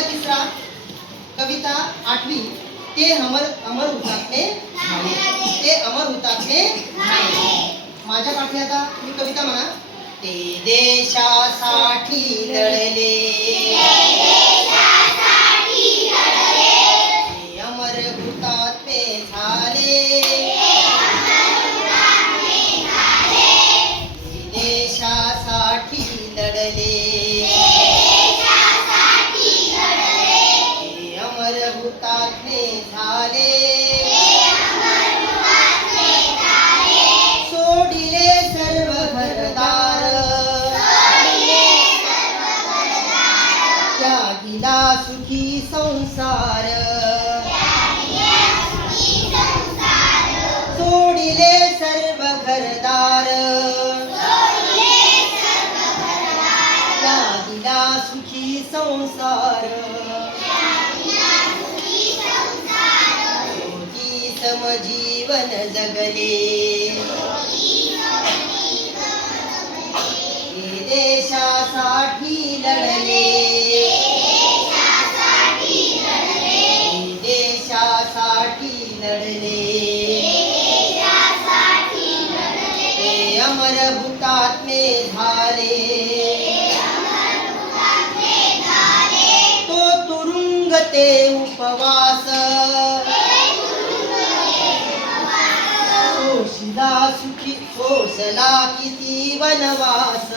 तिसरा कविता आठवी ते अमर अमर हुतात्मे ते अमर हुतात्मे माझ्या पाठी आता मी कविता म्हणा. ते देशासाठी लढले. अमर झाले सोडिले सर्व घरदार त्यागिला सुखी संसार। सोडिले सर्व घरदार त्यागिला सुखी संसार। ज्योती जीवन जगले. देशासाठी लढले. देशासाठी लढले. ते अमर हुतात्मे झाले. तो तुरुंग ते उपवास. सोशिला सुखी सोसला किती वनवास.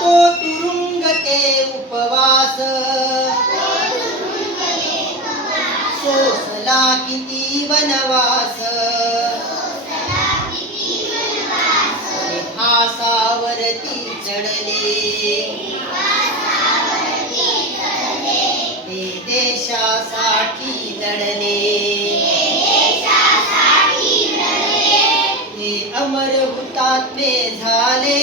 तो तुरुंग ते उपवास. सोसला किती वनवास. हुतात्मे झाले.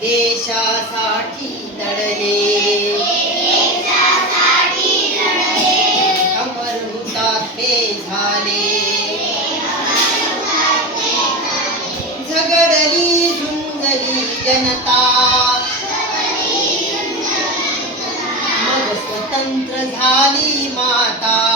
ते देशासाठी लढले. अमर हुतात्मे झाले. झगडली झुंजली जनता. मग स्वतंत्र झाली माता.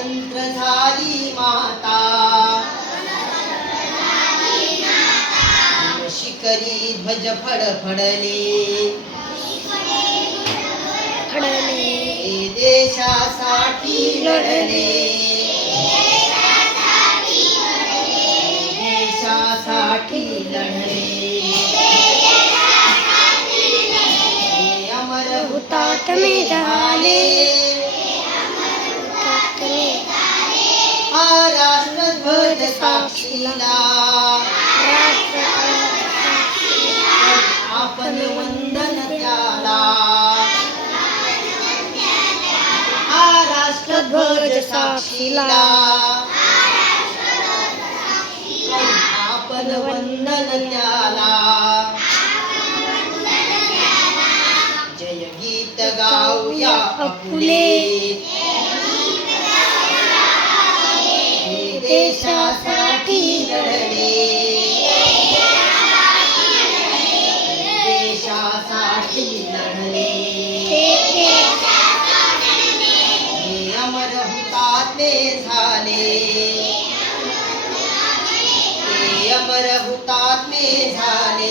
स्वतंत्र झाली माता। शिकरी ध्वज फडफडले हे देशासाठी लढले। देशासाठी लढले। अमर हुतात्मे झाले राष्ट्रध्वज साक्षीला. आपण वंदन त्याला. हा राष्ट्रध्वज साक्षीला. आपण वंदन त्याला. जय गीत गाऊया अपुले देशासाठी लढले. देशासाठी लढले. हे अमर हुतात्मे झाले. हे अमर हुतात्मे झाले. झाले